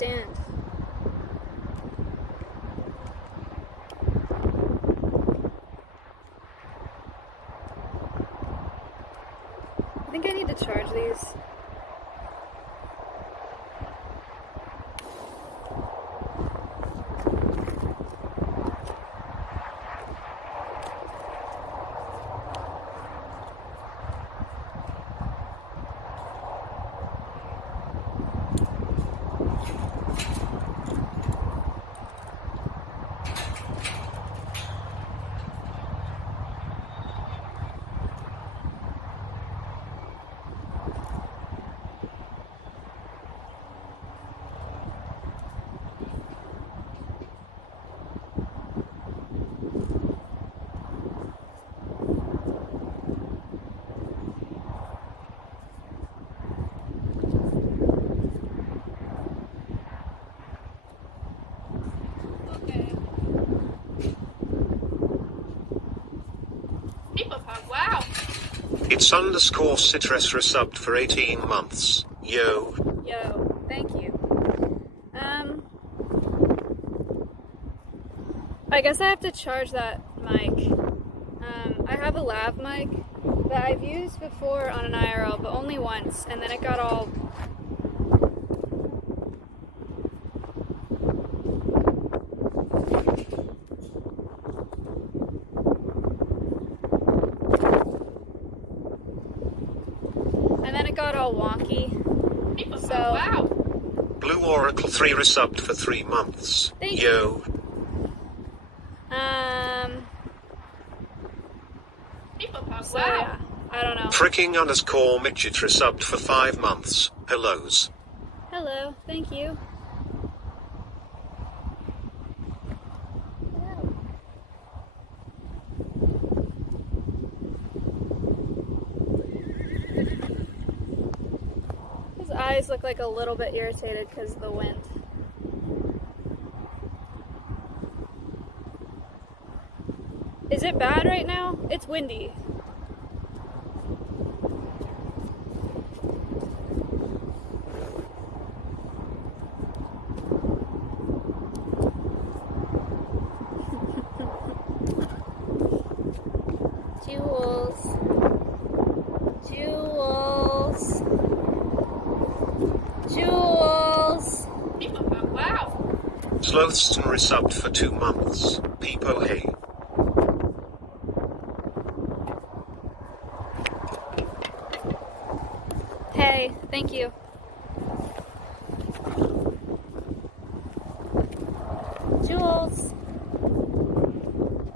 understand. I think I need to charge these. Wow. It's underscore citrus resubbed for 18 months. Yo. Yo, thank you. I guess I have to charge that mic. I have a lav mic that I've used before on an IRL, but only once, and then it got all... wonky. So wow. Blue Oracle 3 resubbed for 3 months. Thank Yo. you. So yeah, I don't know. Fricking underscore midget resubbed for 5 months. Hellos. Hello, thank you. Eyes look like a little bit irritated because of the wind. Is it bad right now? It's windy. Jewels. Jewels. Jewels! Wow! Slothston resubbed for 2 months. Peepo hey. Hey, thank you. Jules!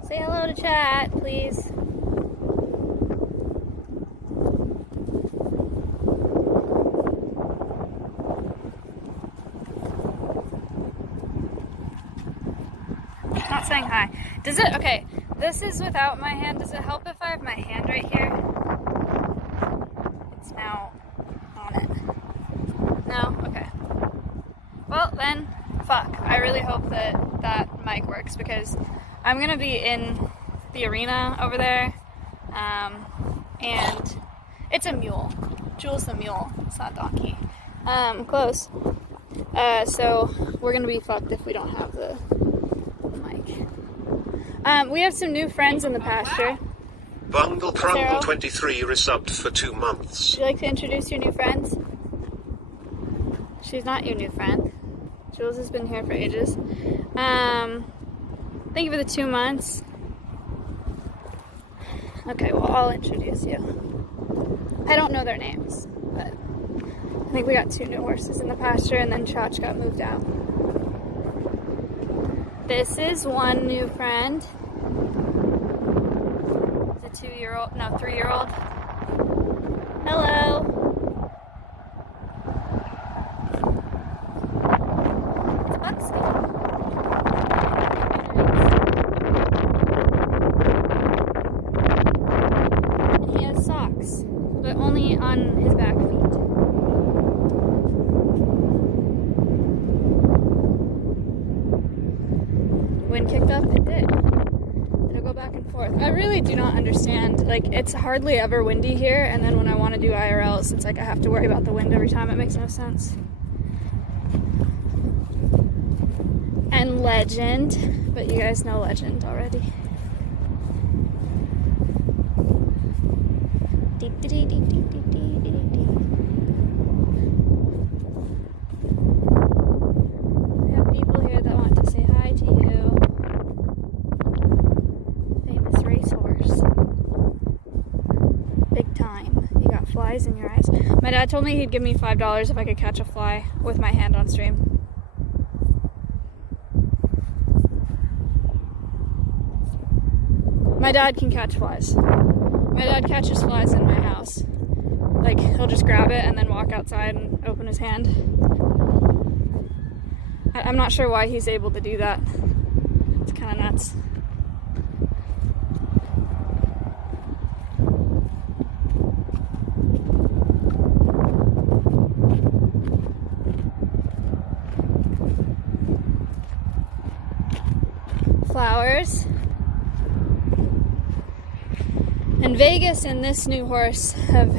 Say hello to chat, please. Not saying hi. Does it, okay, this is without my hand. Does it help if I have my hand right here? It's now on it. No? Okay. Well, then, fuck. I really hope that that mic works because I'm gonna be in the arena over there, and it's a mule. Jules the mule. It's not donkey. Close. So we're gonna be fucked if we don't have the mic. We have some new friends in the pasture. Bungle Crumble 23 resubbed for 2 months. Would you like to introduce your new friends? She's not your new friend. Jules has been here for ages. Thank you for the 2 months. Okay, well, I'll introduce you. I don't know their names, but I think we got 2 new horses in the pasture, and then Chach got moved out. This is one new friend. It's a 2-year-old, no, 3-year-old. Hello. It's Buxton. And he has socks, but only on his back feet. Wind kicked up, it did. It'll go back and forth. I really do not understand. Like, it's hardly ever windy here, and then when I want to do IRLs, it's like I have to worry about the wind every time. It makes no sense. Legend, but you guys know Legend already. We have people here that want to say hi to you. Famous racehorse. Big time. You got flies in your eyes. My dad told me he'd give me $5 if I could catch a fly with my hand on stream. My dad can catch flies. My dad catches flies in my house. Like, he'll just grab it and then walk outside and open his hand. I'm not sure why he's able to do that. It's kind of nuts. Flowers. And Vegas and this new horse have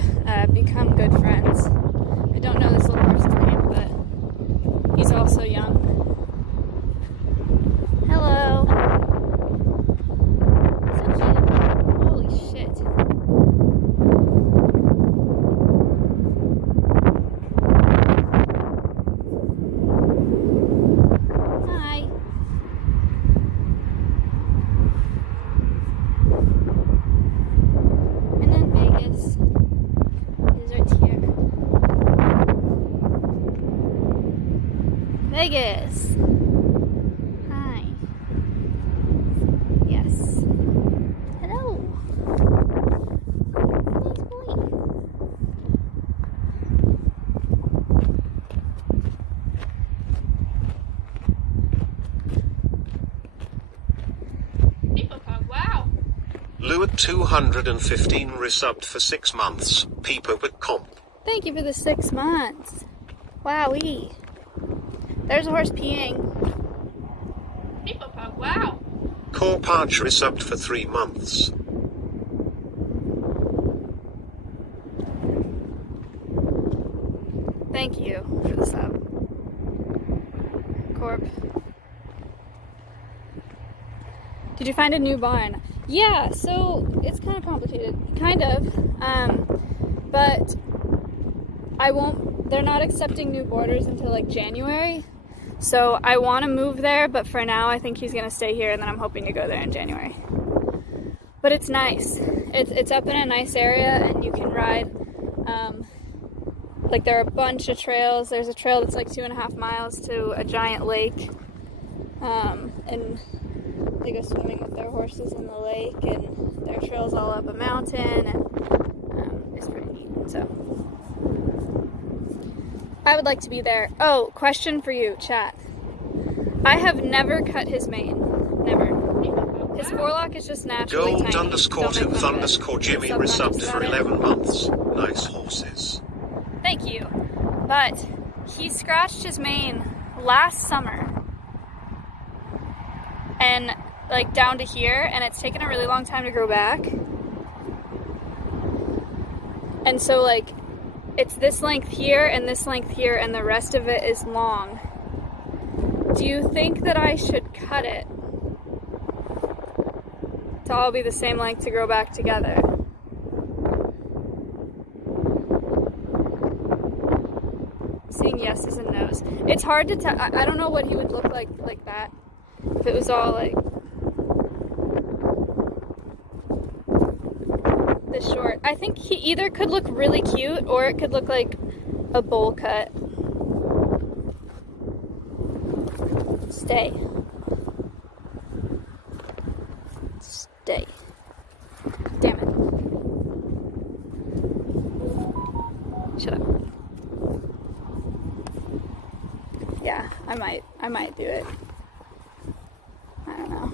become good friends. I don't know this little horse's name, but he's also young. Hello. So cute. Holy shit. Hi. And then Vegas is right here. Vegas. Hi. Yes. Hello. Nice boy. People go, wow. Lou at 215 resubbed for 6 months. Peeper with comp. Thank you for the 6 months. Wowee. There's a horse peeing. People go, wow. Core Parch resubbed for 3 months. Thank you for the sub. Corp. Did you find a new barn? Yeah, so it's kind of complicated. Kind of. But they're not accepting new boarders until like January. So I want to move there, but for now I think he's going to stay here, and then I'm hoping to go there in January. But it's nice. It's up in a nice area, and you can ride, like there are a bunch of trails. There's a trail that's like 2.5 miles to a giant lake, and they go swimming with their horses in the lake, and there are trails all up a mountain, and it's pretty neat. So I would like to be there. Oh, question for you, chat. I have never cut his mane. Never. His forelock is just naturally Gold tiny. underscore Don't make 2th fun of it. underscore Jimmy Subconscious resubbed about for it. 11 months. Nice horses. Thank you. But he scratched his mane last summer. And like down to here, and it's taken a really long time to grow back. And so like it's this length here and this length here, and the rest of it is long. Do you think that I should cut it to all be the same length to grow back together? I'm seeing yeses and nos. It's hard to tell. I don't know what he would look like that. If it was all like this short. I think he either could look really cute or it could look like a bowl cut. Stay. Stay. Damn it. Shut up. Yeah, I might do it. I don't know.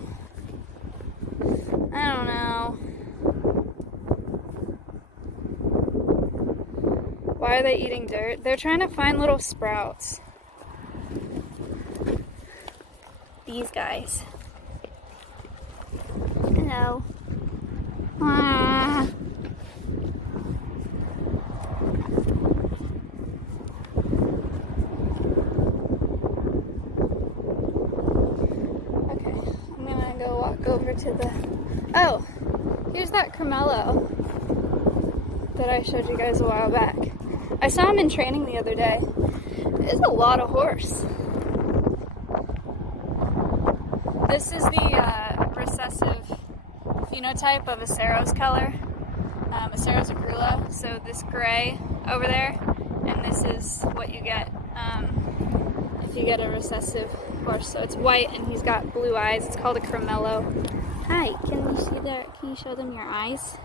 Why are they eating dirt? They're trying to find little sprouts. These guys. Hello. Ah. walk over to the... Oh, here's that Carmelo that I showed you guys a while back. I saw him in training the other day. It's a lot of horse. This is the recessive phenotype of Acero's color, Acero's agrula. So this gray over there, and this is what you get if you get a recessive horse. So it's white and he's got blue eyes. It's called a Carmelo. Hi, can you see there? Can you show them your eyes?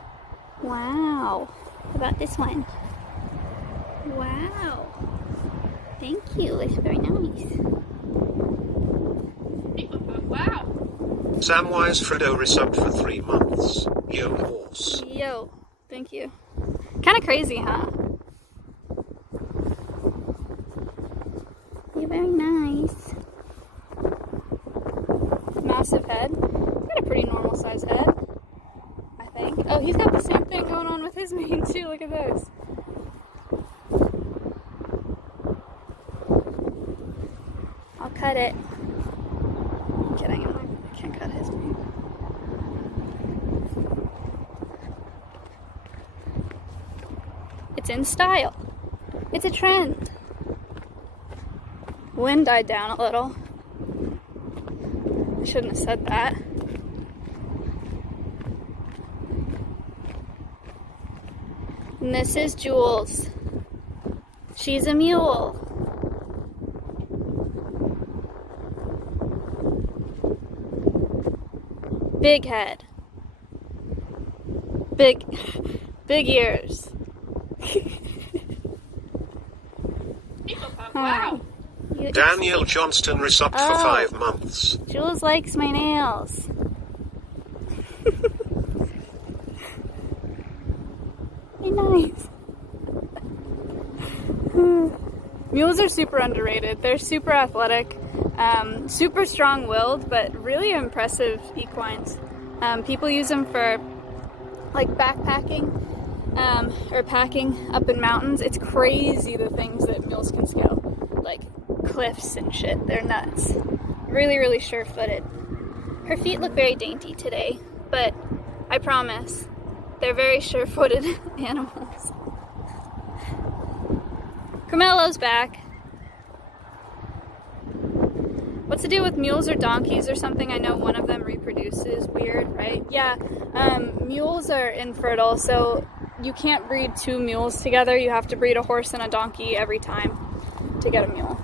Wow. How about this one? Wow. Thank you. It's very nice. Wow. Samwise Fredo resubbed for 3 months. Yo horse. Yo. Thank you. Kind of crazy, huh? You're very nice. Massive head. He's got a pretty normal sized head, I think. Oh, he's got the same thing going on with his mane too. Look at those. I'll cut it. I'm kidding. I can't cut his mane. It's in style. It's a trend. Wind died down a little. I shouldn't have said that. And this is Jules. She's a mule. Big head. Big ears. Wow. Daniel Johnston resubbed for 5 months. Jules likes my nails. Very nice. Mules are super underrated. They're super athletic, super strong-willed, but really impressive equines. People use them for like backpacking or packing up in mountains. It's crazy the things that mules can scale, like cliffs and shit. They're nuts. Really, really sure-footed. Her feet look very dainty today, but I promise they're very sure-footed animals. Carmelo's back. What's the deal with mules or donkeys or something? I know one of them reproduces weird, right? Yeah, mules are infertile, so you can't breed 2 mules together. You have to breed a horse and a donkey every time to get a mule.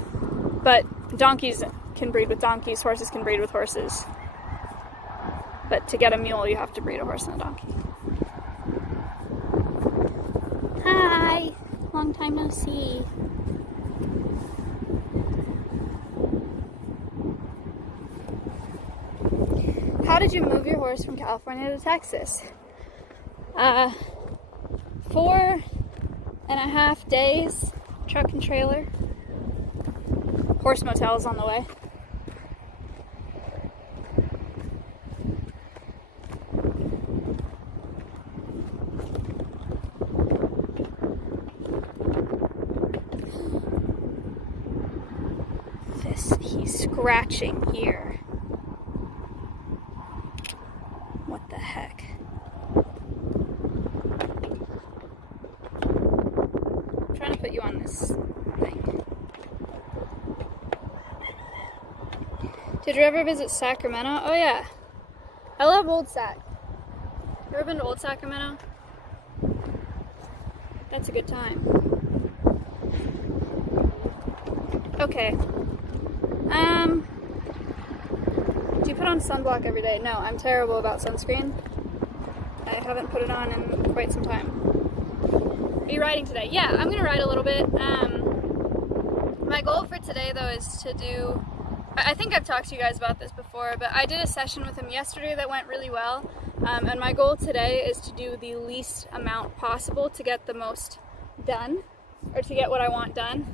But donkeys can breed with donkeys, horses can breed with horses. But to get a mule, you have to breed a horse and a donkey. Hi! Long time no see. How did you move your horse from California to Texas? 4.5 days, truck and trailer. Horse motel is on the way. He's scratching here. What the heck? I'm trying to put you on this thing. Did you ever visit Sacramento? Oh yeah. I love Old Sac. You ever been to Old Sacramento? That's a good time. Okay. Do you put on sunblock every day? No, I'm terrible about sunscreen. I haven't put it on in quite some time. Are you riding today? Yeah, I'm gonna ride a little bit. My goal for today though is to do, I think I've talked to you guys about this before, but I did a session with him yesterday that went really well. And my goal today is to do the least amount possible to get the most done, or to get what I want done.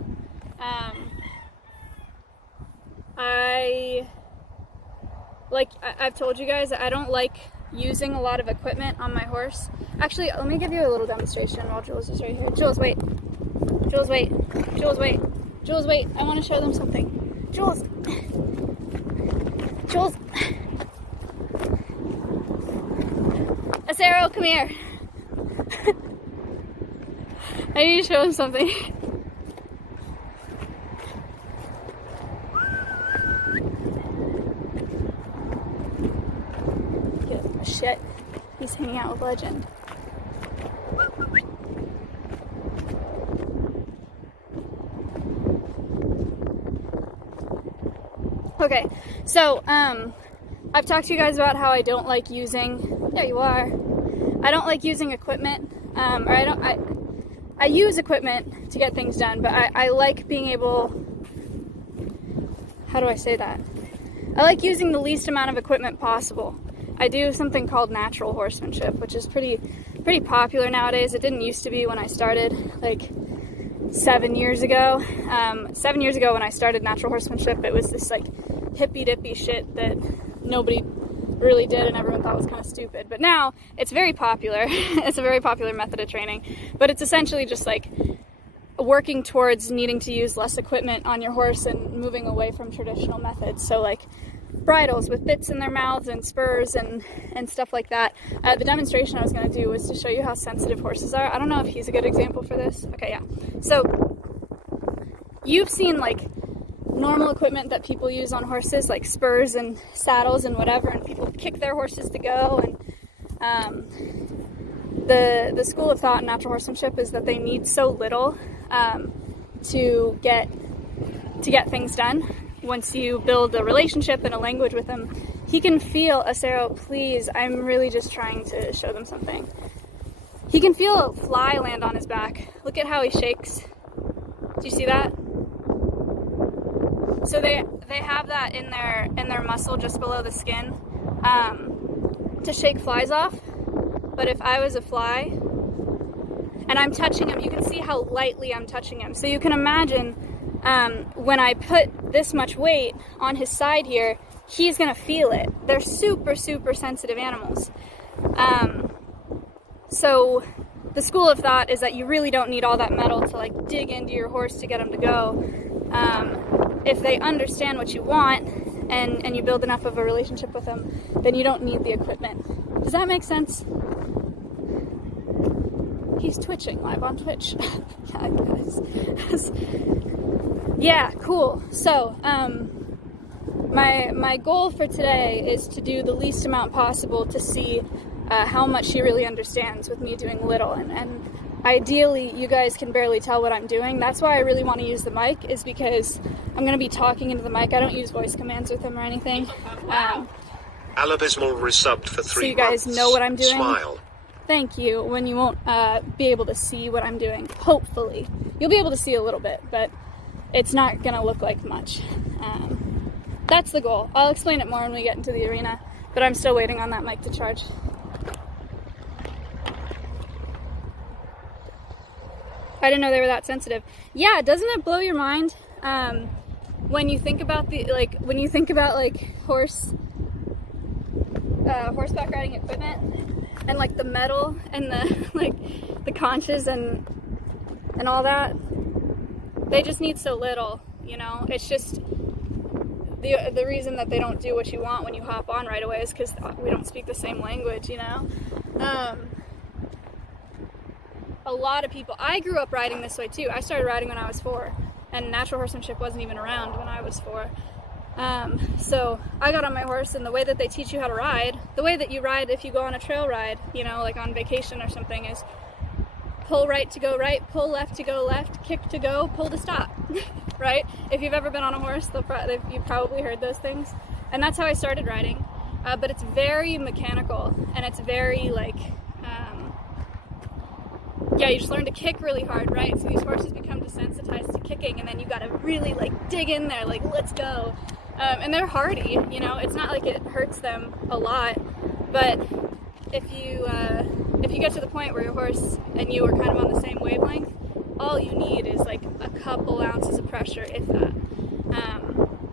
I've told you guys, I don't like using a lot of equipment on my horse. Actually, let me give you a little demonstration while Jules is right here. Jules, wait. Jules, wait. Jules, wait. Jules, wait. I want to show them something. Jules. Jules. come here. I need to show him something. Shit, he's hanging out with Legend. Okay, so I've talked to you guys about how I don't like using. There you are. I don't like using equipment, I use equipment to get things done, but I like being able. How do I say that? I like using the least amount of equipment possible. I do something called natural horsemanship, which is pretty popular nowadays. It didn't used to be when I started, like 7 years ago. 7 years ago when I started natural horsemanship, it was this like hippy-dippy shit that nobody really did and everyone thought was kind of stupid. But now it's very popular. It's a very popular method of training, but it's essentially just like working towards needing to use less equipment on your horse and moving away from traditional methods. So like bridles with bits in their mouths and spurs and stuff like that. The demonstration I was going to do was to show you how sensitive horses are. I don't know if he's a good example for this. Okay, yeah. So you've seen like normal equipment that people use on horses, like spurs and saddles and whatever, and people kick their horses to go. And the school of thought in natural horsemanship is that they need so little to get things done. Once you build a relationship and a language with them, he can feel, Acero, please, I'm really just trying to show them something. He can feel a fly land on his back. Look at how he shakes. Do you see that? So they have that in their muscle just below the skin to shake flies off. But if I was a fly and I'm touching him, you can see how lightly I'm touching him. So you can imagine when I put this much weight on his side here, he's gonna feel it. They're super, super sensitive animals. So the school of thought is that you really don't need all that metal to like dig into your horse to get him to go. If they understand what you want and you build enough of a relationship with them, then you don't need the equipment. Does that make sense? He's twitching live on Twitch. Yeah, guys. Yeah, cool. So, my goal for today is to do the least amount possible to see how much she really understands with me doing little. And ideally, you guys can barely tell what I'm doing. That's why I really want to use the mic, is because I'm going to be talking into the mic. I don't use voice commands with him or anything. Alabismal resubbed for 3 months. So you guys know what I'm doing. Smile. Thank you. When you won't be able to see what I'm doing, hopefully. You'll be able to see a little bit, but it's not going to look like much. That's the goal. I'll explain it more when we get into the arena, but I'm still waiting on that mic to charge. I didn't know they were that sensitive. Yeah, doesn't it blow your mind when you think about horseback riding equipment and like the metal and the like the conches and all that? They just need so little, you know. It's just the reason that they don't do what you want when you hop on right away is because we don't speak the same language, you know. A lot of people, I grew up riding this way too. I started riding when I was 4, and natural horsemanship wasn't even around when I was 4. So I got on my horse, and the way that they teach you how to ride, the way that you ride if you go on a trail ride, you know, like on vacation or something, is pull right to go right, pull left to go left, kick to go, pull to stop, right? If you've ever been on a horse, you've probably heard those things. And that's how I started riding. But it's very mechanical, and it's very like, yeah, you just learn to kick really hard, right? So these horses become desensitized to kicking, and then you gotta really like dig in there, like, let's go. And they're hardy, you know, it's not like it hurts them a lot, but if you get to the point where your horse and you are kind of on the same wavelength, all you need is like a couple ounces of pressure, if that.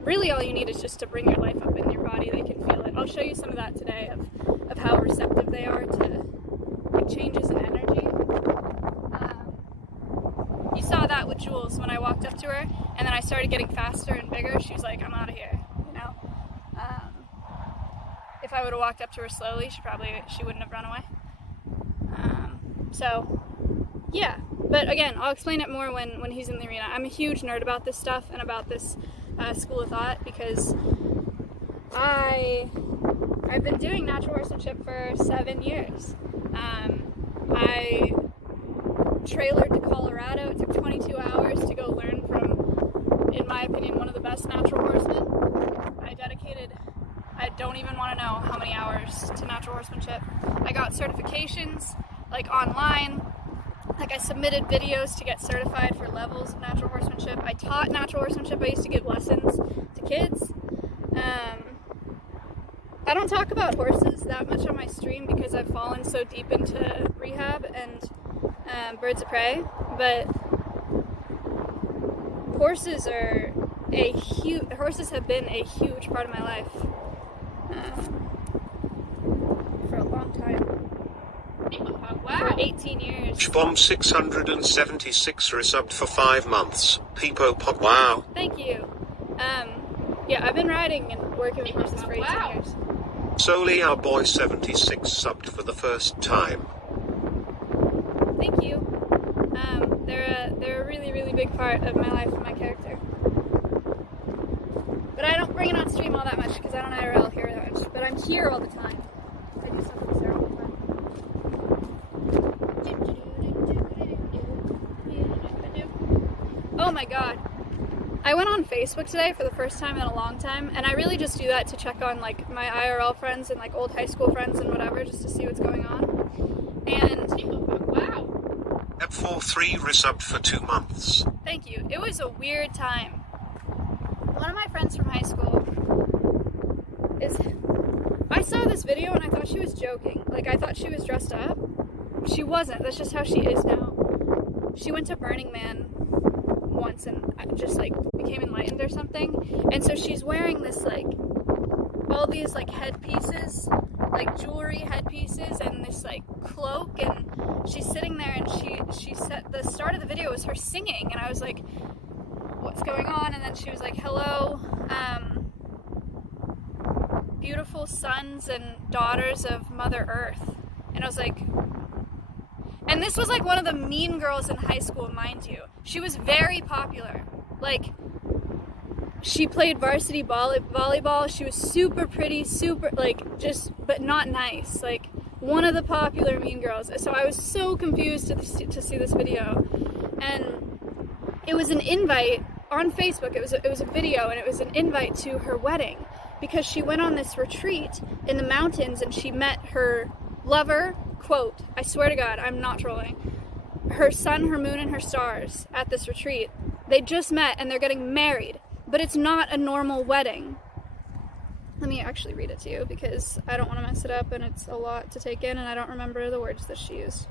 Really all you need is just to bring your life up in your body. They can feel it. I'll show you some of that today of how receptive they are to like changes in energy. You saw that with Jules when I walked up to her, and then I started getting faster and bigger. She was like, I'm out of here, you know. If I would have walked up to her slowly, she wouldn't have run away. So, yeah. But again, I'll explain it more when he's in the arena. I'm a huge nerd about this stuff and about this school of thought because I've been doing natural horsemanship for 7 years. I trailered to Colorado. It took 22 hours to go learn from, in my opinion, one of the best natural horsemen. I don't even want to know how many hours to natural horsemanship. I got certifications, like online. Like I submitted videos to get certified for levels of natural horsemanship. I taught natural horsemanship. I used to give lessons to kids. I don't talk about horses that much on my stream because I've fallen so deep into rehab and birds of prey, but horses have been a huge part of my life for a long time. Wow. For 18 years. Bomb 676 resubbed for 5 months. Peepo Pop. Wow. Thank you. Yeah, I've been riding and working with horses for 18 years. Solely our boy 76 subbed for the first time. Thank you. They're a really, really big part of my life and my character. But I don't bring it on stream all that much because I don't IRL here that much. But I'm here all the time. I do stuff with Sarah all the time. Oh my god. I went on Facebook today for the first time in a long time, and I really just do that to check on like my IRL friends and like old high school friends and whatever, just to see what's going on. And Wow. F43 resubbed for 2 months. thank you. It was a weird time. One of my friends from high school I saw this video and I thought she was joking. Like I thought she was dressed up. She wasn't. That's just how she is now. She went to Burning Man once and just like became enlightened or something, and so she's wearing this like all these like headpieces, like jewelry headpieces, and this like cloak, and she's sitting there and she said the start of the video was her singing, and I was like, what's going on? And then she was like, hello, beautiful sons and daughters of Mother Earth, and I was like, and this was like one of the mean girls in high school, mind you. She was very popular. Like, she played varsity volleyball. She was super pretty, super, like, just, but not nice. Like, one of the popular mean girls. So I was so confused to see this video. And it was an invite on Facebook. It was a video, and it was an invite to her wedding. Because she went on this retreat in the mountains, and she met her lover, quote, I swear to God, I'm not trolling, her sun, her moon, and her stars at this retreat. They just met and they're getting married, but it's not a normal wedding. Let me actually read it to you because I don't want to mess it up and it's a lot to take in and I don't remember the words that she used.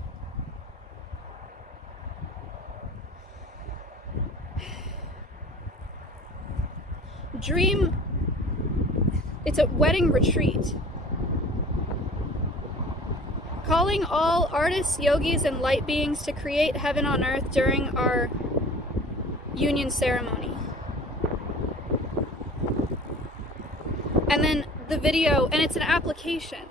It's a wedding retreat. Calling all artists, yogis, and light beings to create heaven on earth during our union ceremony. And then the video, and it's an application.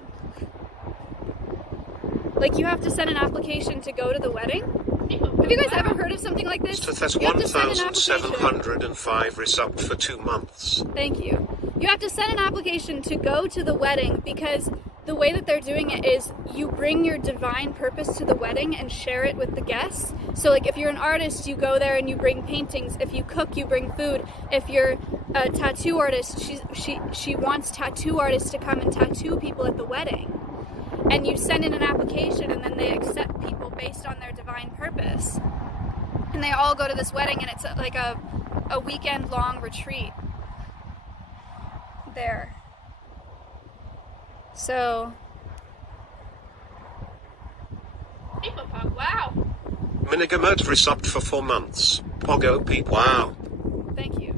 Like you have to send an application to go to the wedding. Have you guys ever heard of something like this? That's 1,705 resubbed for 2 months. Thank you. You have to send an application to go to the wedding because the way that they're doing it is you bring your divine purpose to the wedding and share it with the guests. So like if you're an artist, you go there and you bring paintings. If you cook, you bring food. If you're a tattoo artist, she wants tattoo artists to come and tattoo people at the wedding. And you send in an application and then they accept people based on their divine purpose. And they all go to this wedding and it's like a weekend long retreat there. So, Wow. Minigamert resubbed for 4 months. Pogo Peep. Wow. thank you.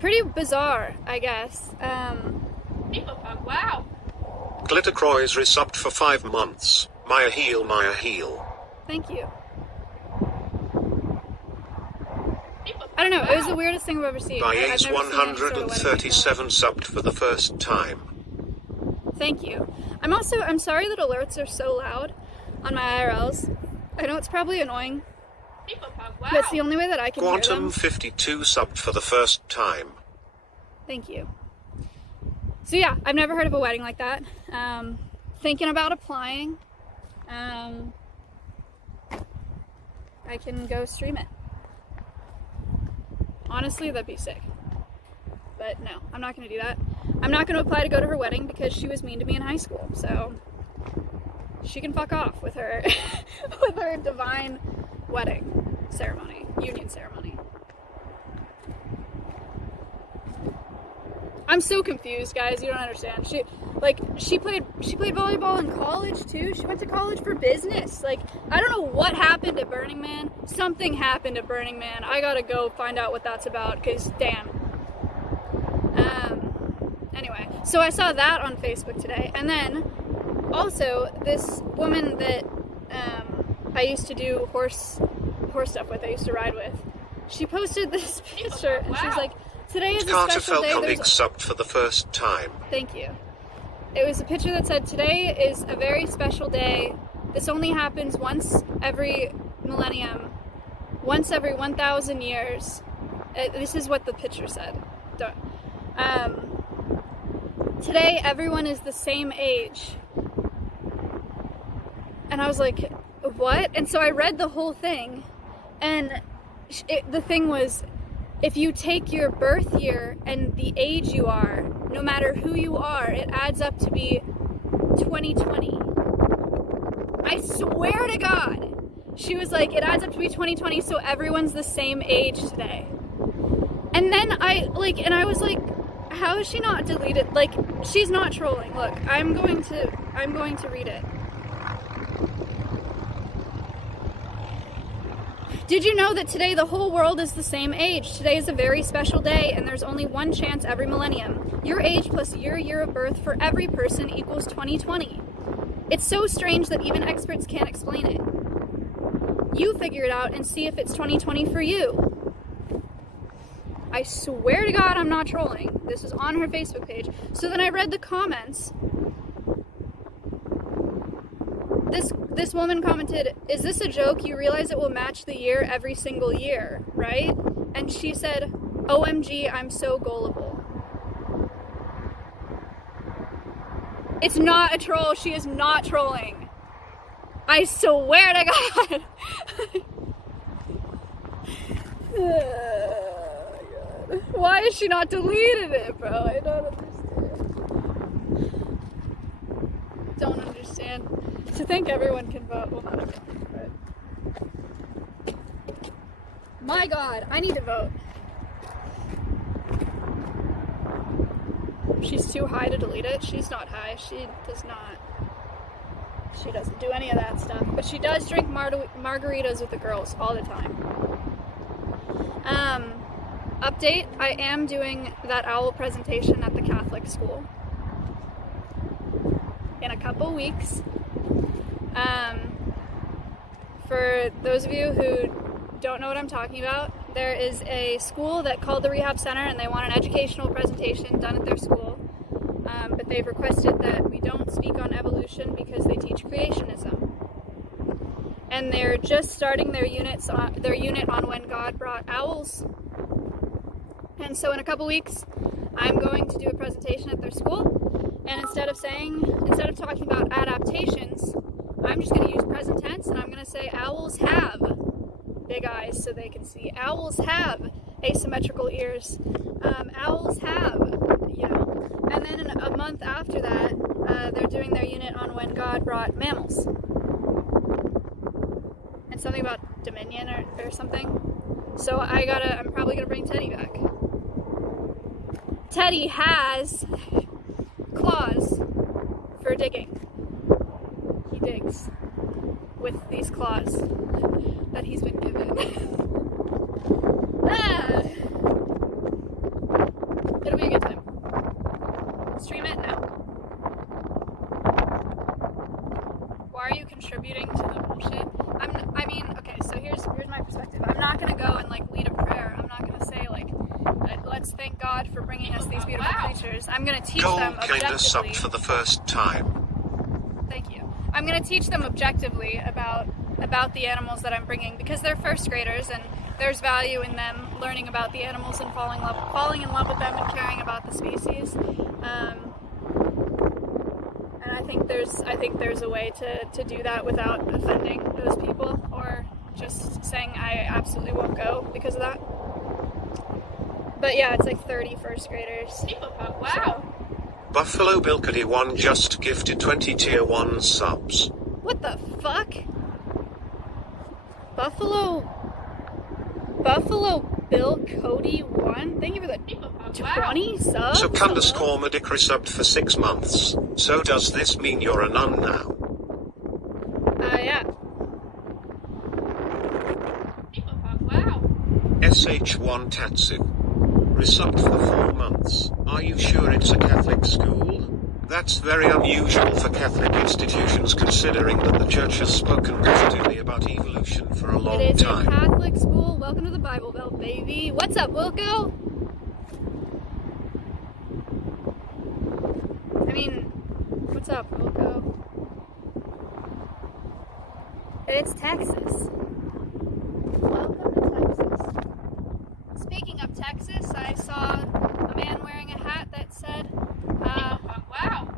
Pretty bizarre, I guess. Wow. Glittercroix resubbed for 5 months. Maya heal, Maya heal. Thank you. I don't know, it was the weirdest thing I've ever seen. I've Baez never seen any sort of wedding 137 subbed for the first time. Thank you. I'm sorry that alerts are so loud. on my IRLs. I know it's probably annoying, People talk wow. but it's the only way that I can hear Quantum them. 52 subbed for the first time. Thank you. So yeah, I've never heard of a wedding like that. Thinking about applying. I can go stream it. Honestly, that'd be sick. But no, I'm not going to do that. I'm not going to apply to go to her wedding because she was mean to me in high school. So she can fuck off with her with her divine wedding ceremony, union ceremony. I'm so confused, guys. You don't understand. She played volleyball in college too. She went to college for business. Like, I don't know what happened at Burning Man. Something happened at Burning Man. I gotta go find out what that's about, because damn. Anyway, so I saw that on Facebook today, and then also this woman that I used to do horse stuff with. I used to ride with. She posted this picture, and she's like, "Today is a Carter special day." Felkonig subbed for the first time. Thank you. It was a picture that said, "Today is a very special day. This only happens once every millennium, once every 1,000 years." This is what the picture said. Today, everyone is the same age. And I was like, what? And so I read the whole thing, and the thing was, if you take your birth year and the age you are, no matter who you are, it adds up to be 2020. I swear to God. She was like, it adds up to be 2020, so everyone's the same age today. And then I was like, how is she not deleted? Like, she's not trolling. Look, I'm going to read it. Did you know that today the whole world is the same age? Today is a very special day, and there's only one chance every millennium. Your age plus your year of birth for every person equals 2020. It's so strange that even experts can't explain it. You figure it out and see if it's 2020 for you. I swear to God, I'm not trolling. This is on her Facebook page. So then I read the comments. This woman commented, "Is this a joke? You realize it will match the year every single year, right?" And she said, "OMG, I'm so gullible." It's not a troll. She is not trolling. I swear to God. Why is she not deleted it, bro? I don't understand. To think everyone can vote. Well, not everyone, but... My God, I need to vote. She's too high to delete it. She's not high. She doesn't do any of that stuff. But she does drink margaritas with the girls all the time. Update, I am doing that OWL presentation at the Catholic school in a couple weeks. For those of you who don't know what I'm talking about, there is a school that called the Rehab Center, and they want an educational presentation done at their school. But they've requested that we don't speak on evolution because they teach creationism. And they're just starting their unit on when God brought owls. And so in a couple weeks, I'm going to do a presentation at their school. And instead of talking about adaptations, I'm just going to use present tense, and I'm going to say owls have big eyes so they can see. Owls have asymmetrical ears. Owls have, And then in a month after that, they're doing their unit on when God brought mammals. And something about dominion or something. So I'm probably gonna bring Teddy back. Teddy has claws for digging. He digs with these claws that he's been given. It'll be a good time. Stream it now. Why are you contributing to the bullshit? Okay, so here's my perspective. I'm not gonna go and lead a prayer. I'm not gonna say let's thank God for bringing us these beautiful creatures. I'm gonna teach them Gold kinda objectively. subbed for the first time. Thank you. I'm gonna teach them objectively about the animals that I'm bringing, because they're first graders and there's value in them learning about the animals and falling in love with them and caring about the species. And I think there's a way to do that without offending those people or just saying I absolutely won't go because of that. But yeah, it's like 30 first graders. Wow. Buffalo Bilkady 1 just gifted 20 tier 1 subs. What the fuck? Buffalo Bill Cody 1? Thank you for the 20 subs? So underscore Medic resubbed for 6 months. So does this mean you're a nun now? Yeah. Wow. SH1 Tatsu. Resubbed for 4 months. Are you sure it's a Catholic school? That's very unusual for Catholic institutions, considering that the Church has spoken positively about evolution for a long It is time. a Catholic school. Welcome to the Bible Belt, baby. What's up, Wilco? I mean, what's up, Wilco? It's Texas. Welcome to Texas. Speaking of Texas, I saw a man wearing a hat that said, Wow.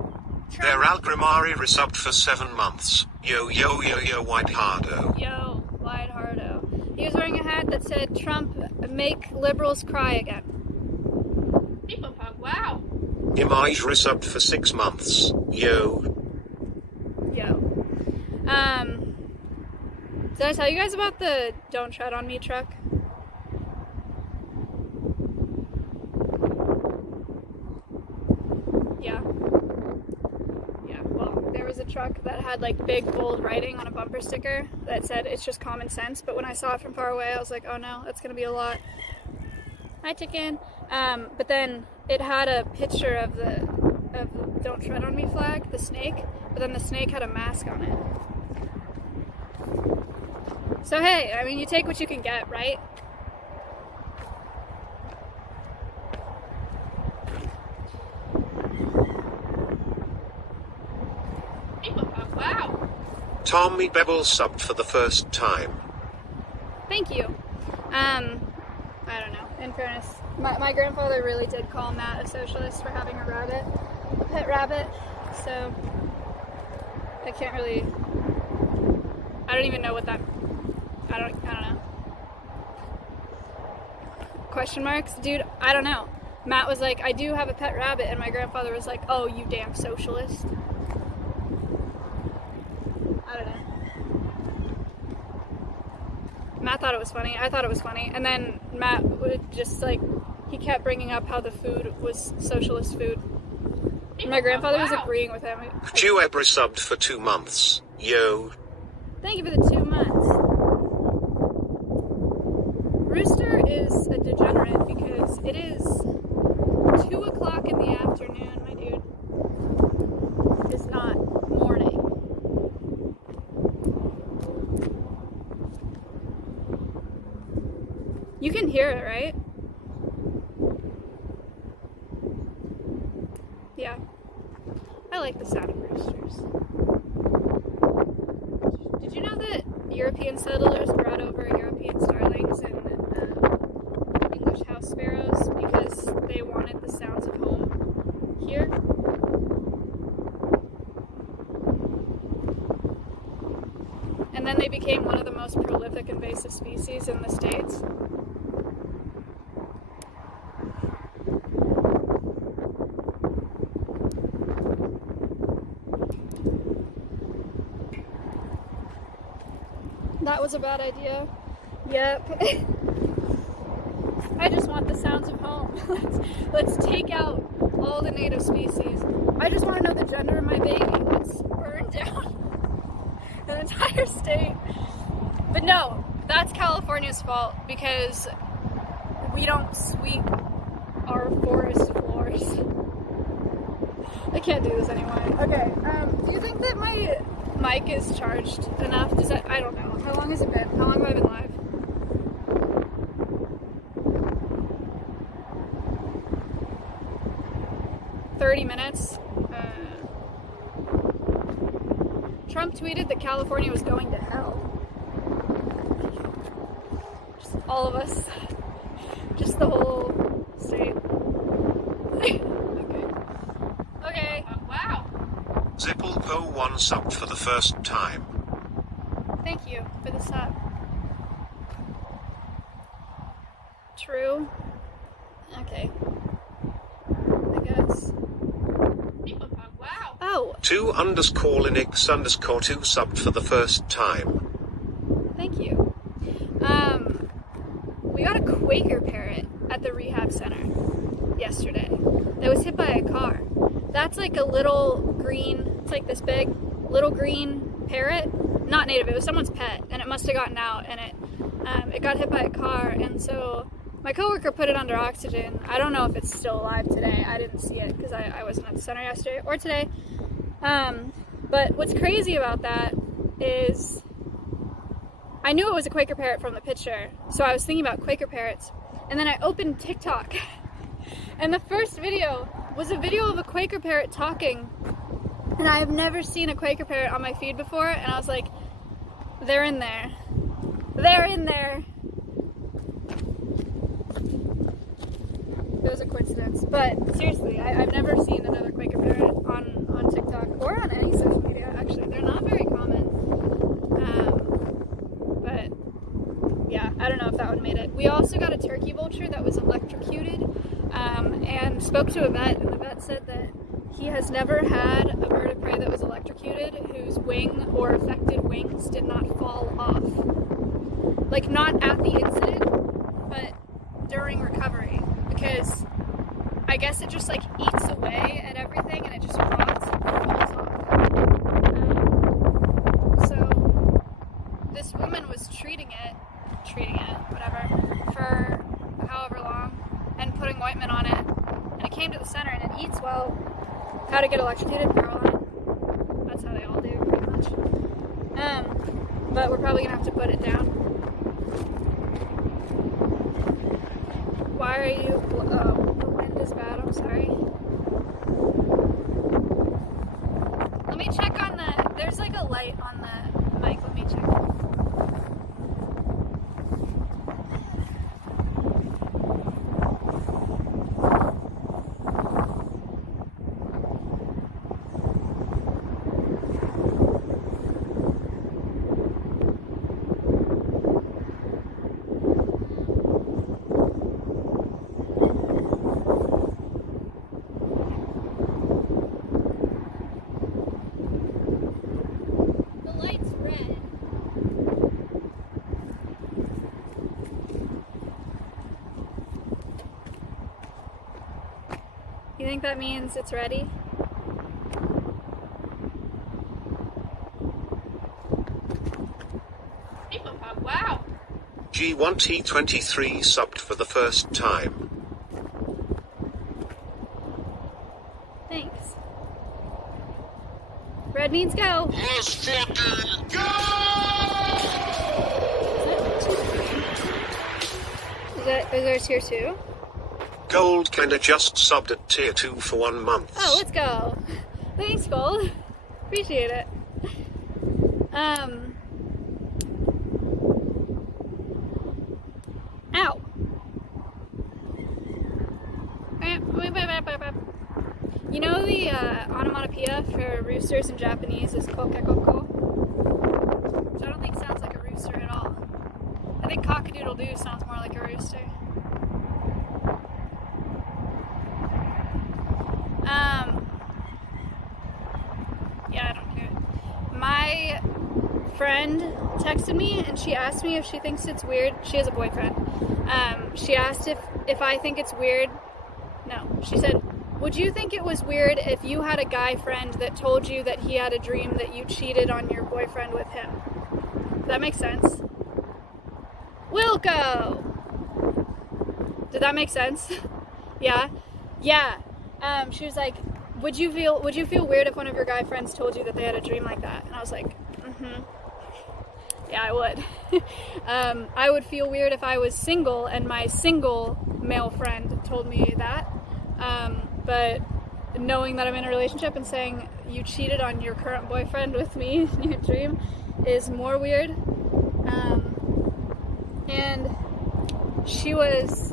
Their Algrimari resubbed for 7 months. Yo yo yo yo White Hardo. Yo, Wide Hardo. He was wearing a hat that said, Trump, make liberals cry again. Wow. Image resubbed for 6 months. Yo. Yo. Did I tell you guys about the Don't Tread on Me truck? Yeah. Yeah, well, there was a truck that had like big bold writing on a bumper sticker that said it's just common sense, but when I saw it from far away I was like, oh no, that's gonna be a lot. Hi, chicken. But then it had a picture of the Don't Tread on Me flag, the snake, but then the snake had a mask on it. So hey, I mean, you take what you can get, right? Wow. Tommy Bevel subbed for the first time. Thank you. I don't know. In fairness, my grandfather really did call Matt a socialist for having a pet rabbit. So I can't really. I don't even know what that. I don't know. Question marks, dude. I don't know. Matt was like, I do have a pet rabbit, and my grandfather was like, oh, you damn socialist. I don't know. Matt thought it was funny. I thought it was funny. And then Matt would just like, he kept bringing up how the food was socialist food. And my grandfather was agreeing with him. Jewebra subbed for 2 months. Yo. Thank you for the 2 months. Rooster is a degenerate because it is 2 o'clock in the afternoon, my dude. It's not morning. You can hear it, right? Yeah. I like the sound of roosters. Did you know that European settlers brought over European starlings and English house sparrows because they wanted the sounds of home here? And then they became one of the most prolific invasive species in the States. That was a bad idea. Yep. I just want the sounds of home. Let's take out all the native species. I just want to know the gender of my baby. Let's burn down an entire state. But no, that's California's fault because we don't sweep our forest floors. I can't do this anyway. Okay, do you think that my mic is charged enough? Does that, I don't know. How long has it been? How long have I been live? $30 minutes. Trump tweeted that California was going to hell. Just all of us. Just the whole state. Okay. Wow. Zipplepo1 subbed for the first time. Thank you for the sub. True. Okay. I guess. Wow. Oh, 2_Linux_2 subbed for the first time. thank you. We got a Quaker parrot at the rehab center yesterday that was hit by a car. That's like a little green, it's like this big, little green parrot. Not native, it was someone's pet, and it must have gotten out, and it got hit by a car, and so my coworker put it under oxygen. I don't know if it's still alive today. I didn't see it because I wasn't at the center yesterday or today. But what's crazy about that is I knew it was a Quaker parrot from the picture, so I was thinking about Quaker parrots, and then I opened TikTok, and the first video was a video of a Quaker parrot talking, and I have never seen a Quaker parrot on my feed before, and I was like, they're in there. They're in there. It was a coincidence, but seriously, I've never seen another Quaker parrot on TikTok or on any social media. Actually, they're not very common. But yeah, I don't know if that one made it. We also got a turkey vulture that was electrocuted, and spoke to a vet, and the vet said that he has never had a bird of prey that was electrocuted whose wing or affected wings did not fall off. Like, not at the incident, but during recovery. Because I guess it just like eats away at everything and it just rots and falls off. So this woman was treating it, whatever, for however long, and putting ointment on it. And it came to the center and it eats well. How to get electrocuted, throw on it. That's how they all do, pretty much. But we're probably gonna have to put it down. Why are you, the wind is bad, I'm sorry. Let me check on there's like a light on the mic, let me check. You think that means it's ready? Wow. G1T23 subbed for the first time. Thanks. Red means go. Let's fucking go! Is there a tier 2? Gold kinda just subbed at tier 2 for 1 month. Oh, let's go. Thanks, Gold. Appreciate it. Ow. You know the onomatopoeia for roosters in Japanese is kokekoko? Which I don't think sounds like a rooster at all. I think cock-a-doodle-doo sounds more like a rooster. Yeah, I don't hear it. My friend texted me and she asked me if she thinks it's weird. She has a boyfriend. She asked if I think it's weird. No, she said, would you think it was weird if you had a guy friend that told you that he had a dream that you cheated on your boyfriend with him? Does that make sense? Wilco! Did that make sense? Yeah? Yeah. She was like, would you feel weird if one of your guy friends told you that they had a dream like that? And I was like, yeah, I would. I would feel weird if I was single and my single male friend told me that. But knowing that I'm in a relationship and saying you cheated on your current boyfriend with me in your dream is more weird. And she was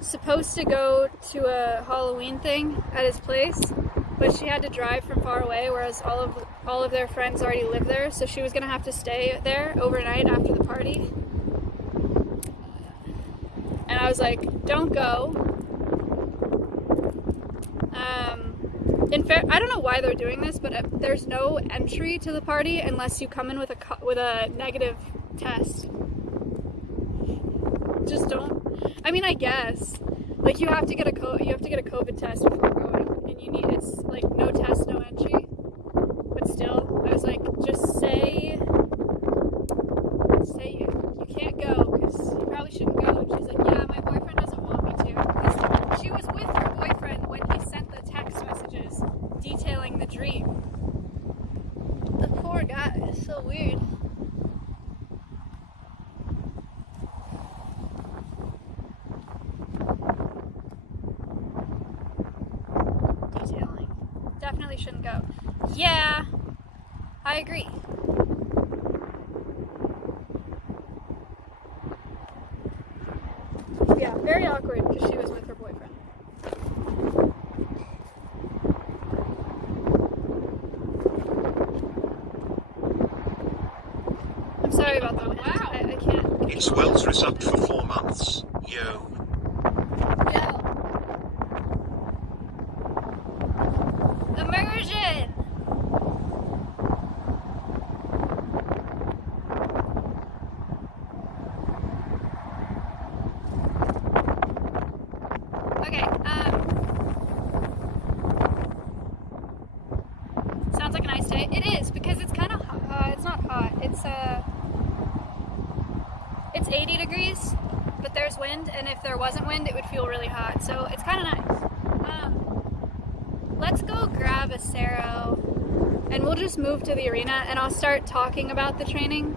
supposed to go to a Halloween thing at his place, but she had to drive from far away, whereas all of their friends already live there, so she was gonna have to stay there overnight after the party. And I was like, don't go. In fact, I don't know why they're doing this, but there's no entry to the party unless you come in with a negative test. Just don't. I mean, I guess like you have to get a COVID test before going, and it's like no test, no entry. But still, I was like, just say you can't go because you probably shouldn't go. And she's like, yeah, my boyfriend doesn't want me to. Because she was with her boyfriend when he sent the text messages detailing the dream. The poor guy is so weird. Detailing. Definitely shouldn't go. Yeah, I agree. Yeah, very awkward because she was with her boyfriend. I'm sorry about that. Wow. I can't. Its wells resubbed for 4 months. Yo. Immersion! Okay, sounds like a nice day. It is, because it's kind of hot. It's not hot. It's 80 degrees, but there's wind, and if there wasn't wind, it would feel really hot. So it's kind of nice. Let's go grab a Saro, and we'll just move to the arena, and I'll start talking about the training,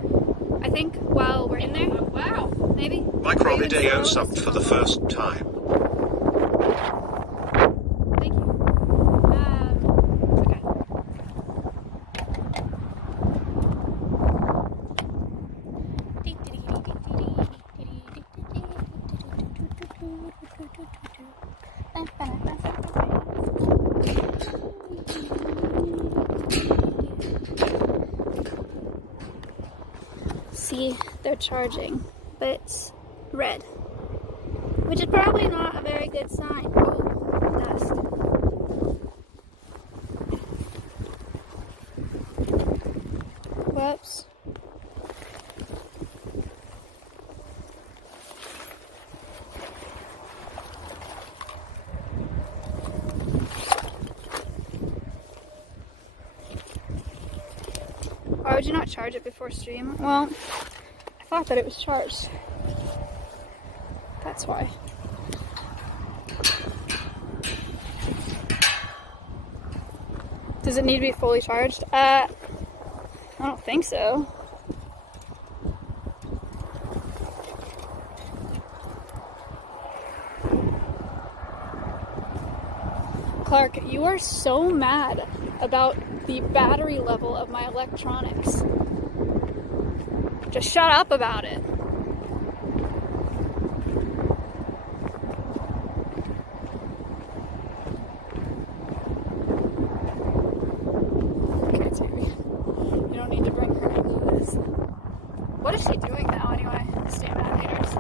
I think, while we're in there. Wow. Maybe? Microvideo subbed for the first time. Thank you. Okay. See, they're charging, but it's red, which is probably not a very good sign. Oh, dust. Whoops. Why would you not charge it before stream? Well, I thought that it was charged. That's why. Does it need to be fully charged? I don't think so. Clark, you are so mad about the battery level of my electronics. Just shut up about it. Okay, Tammy. You don't need to bring her into this. What is she doing now anyway? Stamina haters.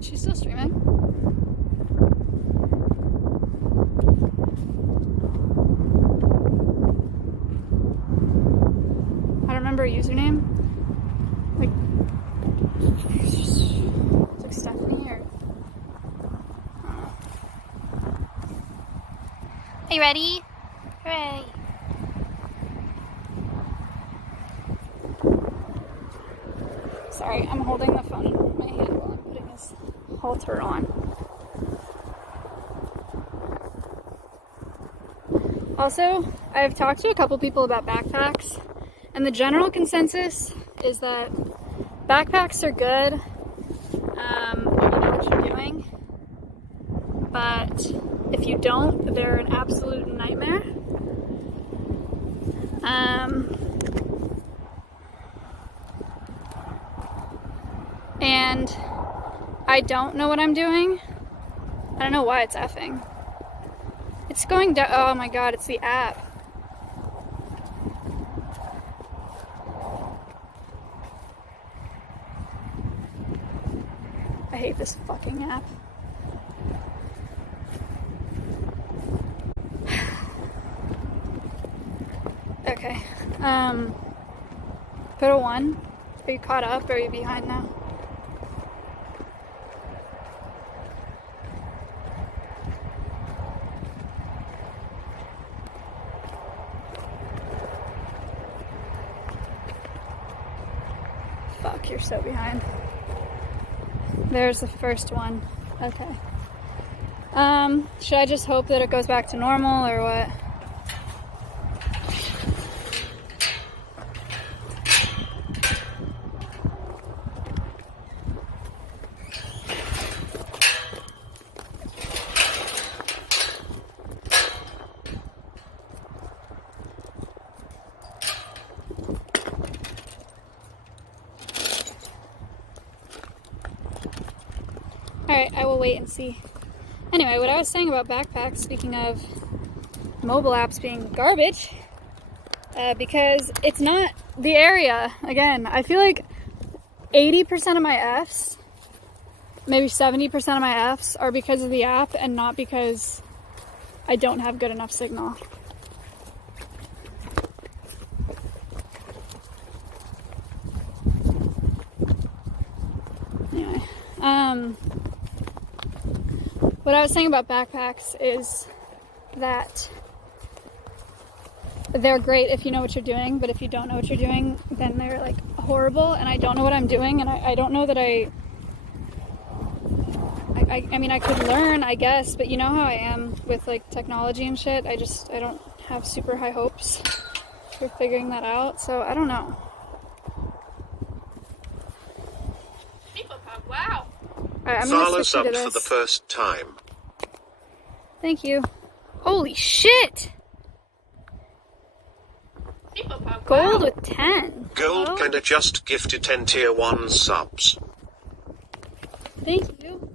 She's still streaming. I don't remember her username. Like, it's like Stephanie or. Are you ready? Hooray! Sorry, I'm holding the phone in my hand while I'm putting this halter on. Also, I've talked to a couple people about backpacks, and the general consensus is that backpacks are good. The doing. But if you don't, they're an absolute nightmare. And I don't know what I'm doing. I don't know why it's effing. It's going down. Oh my god, it's the app. I hate this fucking app. Okay. Put a 1. Are you caught up or are you behind now? Fuck, you're so behind. There's the first one. Okay. Should I just hope that it goes back to normal or what? Alright, I will wait and see. Anyway, what I was saying about backpacks, speaking of mobile apps being garbage, because it's not the area. Again, I feel like 80% of my Fs, maybe 70% of my Fs are because of the app and not because I don't have good enough signal. Anyway, what I was saying about backpacks is that they're great if you know what you're doing, but if you don't know what you're doing, then they're like horrible, and I don't know what I'm doing, and I don't know that I mean, I could learn, I guess, but you know how I am with like technology and shit. I don't have super high hopes for figuring that out, so I don't know. Wow. Alright, I'm gonna Thalas switch you up to for the this. first time. Thank you. Holy shit! Gold with 10. Gold Hello? kinda just gifted 10 tier 1 subs. Thank you.